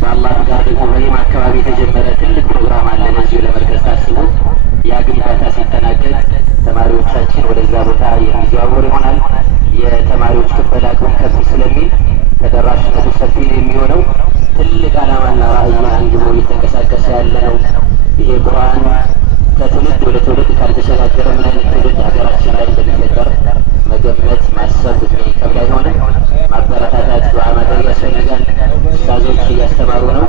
በአላህ ጋር ደግሞ በይም አካባቢ የተጀመረ ትልቅ ፕሮግራም አለ። ለዚሁ ለመርከዝ ታስቦ ያ ግንባታ ሲጠናቀቅ ተማሪዎቻችን ወደዛ ቦታ የሚዘዋወር ይሆናል። የተማሪዎች ክፈላ አቅም ከፍ ስለሚል ተደራሽነቱ ሰፊ የሚሆነው ትልቅ ዓላማና ራዕይን አንግቦ እየተንቀሳቀሰ ያለ ነው። ይሄ ቁርአን ከትውልድ ወደ ትውልድ ካልተሸጋገረ ምን አይነት ትውልድ ሀገራችን ላይ እንደሚፈጠር መገመት ማሰብ የሚከብድ አይሆንም። ማበረታታት ዱዓ ማድረግ ያስፈልጋል። ኡስታዞች እያስተማሩ ነው።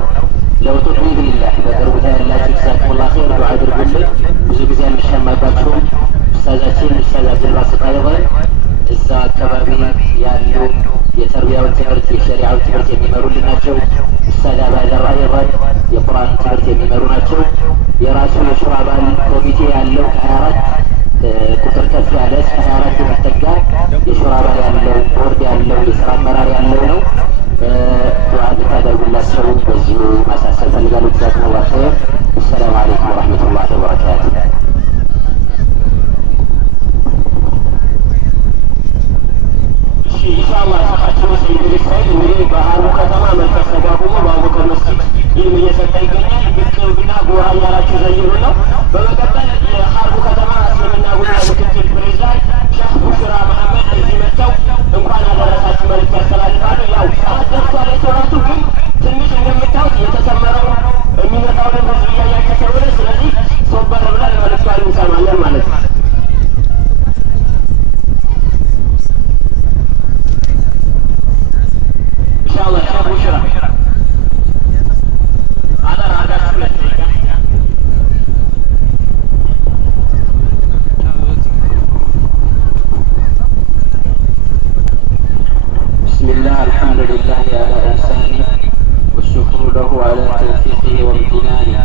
ለውጡን ቢኢዝኒላህ በቅርቡ ታያላችሁ። ጀዛኩሙላህ ኸይር። ዱዓ አድርጉልን። ብዙ ጊዜ አንሻማባችሁም። ኡስታዛችን ኡስታዝ አብዱልባሲጥ አይወን እዛው አካባቢ ያሉ የተርቢያውን ትምህርት የሸሪዓውን ትምህርት የሚመሩልን ናቸው። ኡስታዝ አባደር አይወን የቁርአን ትምህርት የሚመሩ ናቸው። የራሱ የሹራ አባል ኮሚቴ ያለው ከ24 ቁጥር ከፍ ያለ እስከ 24 የሚጠጋ የሹራ አባል ያለው ቦርድ ያለው የስራ አመራር ያለው ነው። ዱዓ እንድታደርጉላቸው በዚሁ ማሳሰብ ፈልጋለሁ። ጀዛኩሙላህ ኸይር። አሰላሙ አለይኩም ወረሕመቱላሂ ወበረካቱ። ኢንሻአላህ ሰዓቸው ሰይድ ሳይድ እንግዲህ በሀሩ ከተማ መንፈስ ተጋብሞ በአቡበከር መስጂድ ይህም እየሰጠ ይገኛል። ብቅብና ጎራ እያላችሁ ዘይሩ ነው። በመቀጠል የሀሩ ከተማ እስልምና ጉዳይ ምክትል ፕሬዚዳንት ሼህ ቡሽራ መሐመድ እዚህ መጥተው እንኳን አደረሳችሁ መልዕክት ያስተላልፋሉ። ያው ሰዓት ደርሷል የሰራቱ ግን ትንሽ እንደምታዩት የተሰመረው የሚመጣውን ህዝብ እያያቸው ስለሆነ ስለዚህ ሶበር ብለን መልዕክቷን እንሰማለን ማለት ነው። ኢንሻአላህ ሼህ ቡሽራ لله على إحسانه والشكر له على توفيقه وامتنانه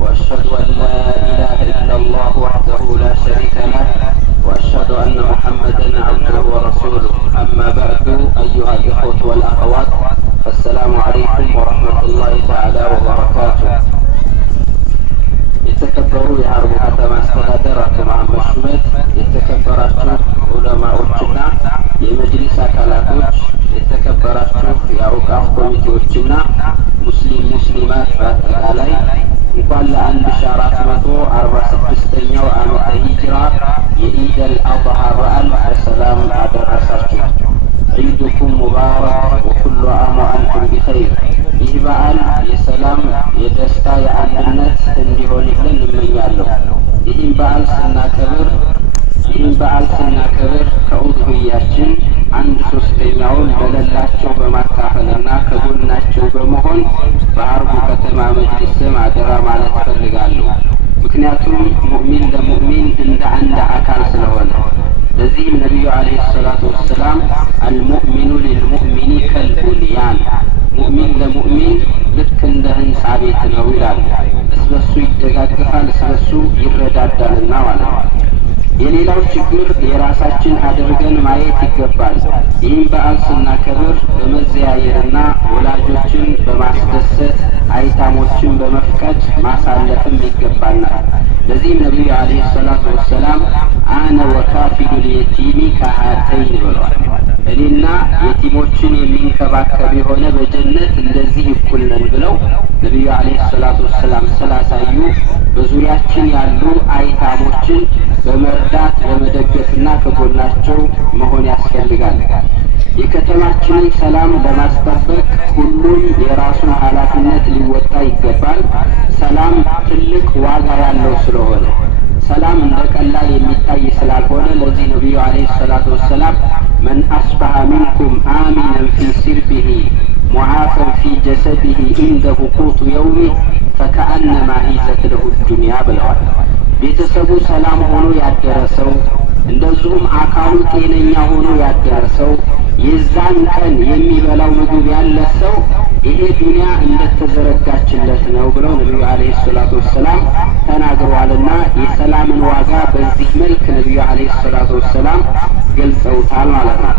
وأشهد أن لا إله إلا الله وحده لا شريك له وأشهد أن محمدا عبده ورسوله. أما بعد أيها الإخوة والأخوات فالسلام عليكم ورحمة الله تعالى وبركاته. የተከበሩ የሀርቡ ከተማ አስተዳደር አቶ መሐመድ ሹመት፣ የተከበራችሁ ዑለማዎችና የመጅሊስ አካላቶች፣ የተከበራችሁ የአውቃፍ ኮሚቴዎችና ሙስሊማት በአጠቃላይ እንኳን ለ1446ኛው ዓመተ ሂጅራ የኢደል አድሃ በዓል በሰላም አደረሳችሁ። ዒዱኩም ሙባረክ ወኩሉ ዓም ወአንቱም ቢኸይር። ይህ በዓል የሰላም፣ የደስታ፣ የአንድነት እንዲሆንልን እመኛለሁ። ይህን በዓል ስናከብር ከኡድህያችን 1/3ኛውን ለሌላቸው በማካፈልና ከጎናቸው በመሆን በሀርቡ ከተማ መጅሊስ ስም አደራ ማለት እፈልጋለሁ። ምክንያቱም ሙእሚን ለሙእሚን እንደ አንድ አካል ስለሆነ። ለዚህም ነቢዩ አለይሂ ሰላቱ ወሰላም አልሙእሚኑ ሊልሙእሚኒ ከልቡንያን፣ ሙእሚን ለሙእሚን ልክ እንደ ህንጻ ቤት ነው ይላል። እስበሱ ይደጋግፋል፣ እስበሱ ይረዳዳልና ማለት ነው። የሌላው ችግር የራሳችን አድርገን ማየት ይገባል። ይህም በዓል ስናከብር በመዘያየርና ወላጆችን በማስደሰት አይታሞችን በመፍቀድ ማሳለፍም ይገባናል። ለዚህም ነቢዩ አለይሂ ሰላቱ ወሰላም አነ ወካፊሉ ልየቲሚ ከሃተይን ብለዋል። እኔና የቲሞችን የሚንከባከብ የሆነ በጀነት እንደዚህ እኩል ነን ብለው ነቢዩ አለይሂ ሰላቱ ወሰላም ስላሳዩ በዙሪያችን ያሉ አይታሞችን በመርዳት በመደገፍና ከጎናቸው መሆን ያስፈልጋል። የከተማችንን ሰላም ለማስጠበቅ ሁሉም የራሱን ኃላፊነት ሊወጣ ይገባል። ሰላም ትልቅ ዋጋ ያለው ስለሆነ ሰላም እንደ ቀላል የሚታይ ስላልሆነ ለዚህ ነቢዩ አለይሂ ሰላቱ ወሰላም መን አስበሐ ሚንኩም አሚነን ፊ ሲርቢሂ ሙዓፈን ፊ ጀሰዲሂ ኢንደሁ ቁቱ የውሚ ፈከአነማ ሂዘት ለሁ ዱንያ ብለዋል። ቤተሰቡ ሰላም ሆኖ ያደረሰው እንደዚሁም አካሉ ጤነኛ ሆኖ ያደረሰው የዛን ቀን የሚበላው ምግብ ያለ ሰው ይሄ ዱንያ እንደተዘረጋችለት ነው ብለው ነቢዩ አለይሂ ሰላቱ ወሰላም ተናግረዋልና የሰላምን ዋጋ በዚህ መልክ ነቢዩ አለይሂ ሰላቱ ወሰላም ገልጸውታል ማለት ነው።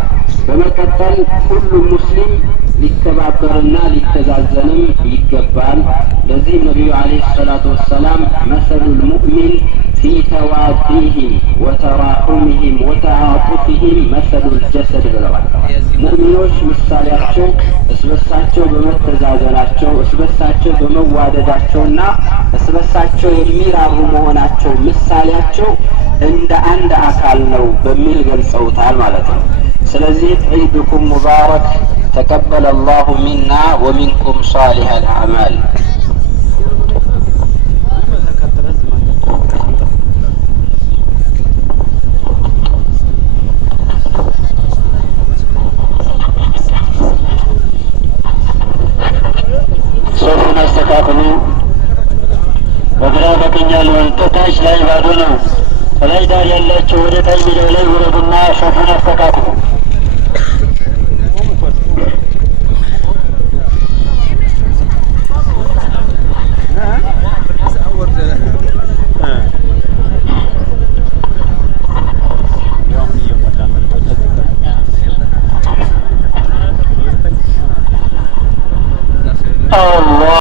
በመቀጠል ሁሉም ሙስሊም ሊተባበርና ሊተዛዘንም ይገባል። ለዚህም ነቢዩ አለይሂ ሰላቱ ወሰላም መሰሉል ሙእሚን في تواديهم وتراحمهم وتعاطفهم مثل الجسد ብለዋል። ሙእሚኖች ምሳሌያቸው እስበሳቸው በመተዛዘናቸው እስበሳቸው በመዋደዳቸውና እስበሳቸው የሚራሩ መሆናቸው ምሳሌያቸው እንደ አንድ አካል ነው በሚል ገልጸውታል ማለት ነው። ስለዚህ ዒድኩም ሙባረክ ተቀበለ አላሁ ሚና ወሚንኩም ሷሊሐ አልአዕማል። ሶፉን አስተካክሉ። በግራ በቀኝ ያለውን ታች ላይ ባዶ ነው። ከላይ ዳር ያላቸው ወደ ቀኝ ሚለው ላይ ውረዱና ሶፉን አስተካክሉ።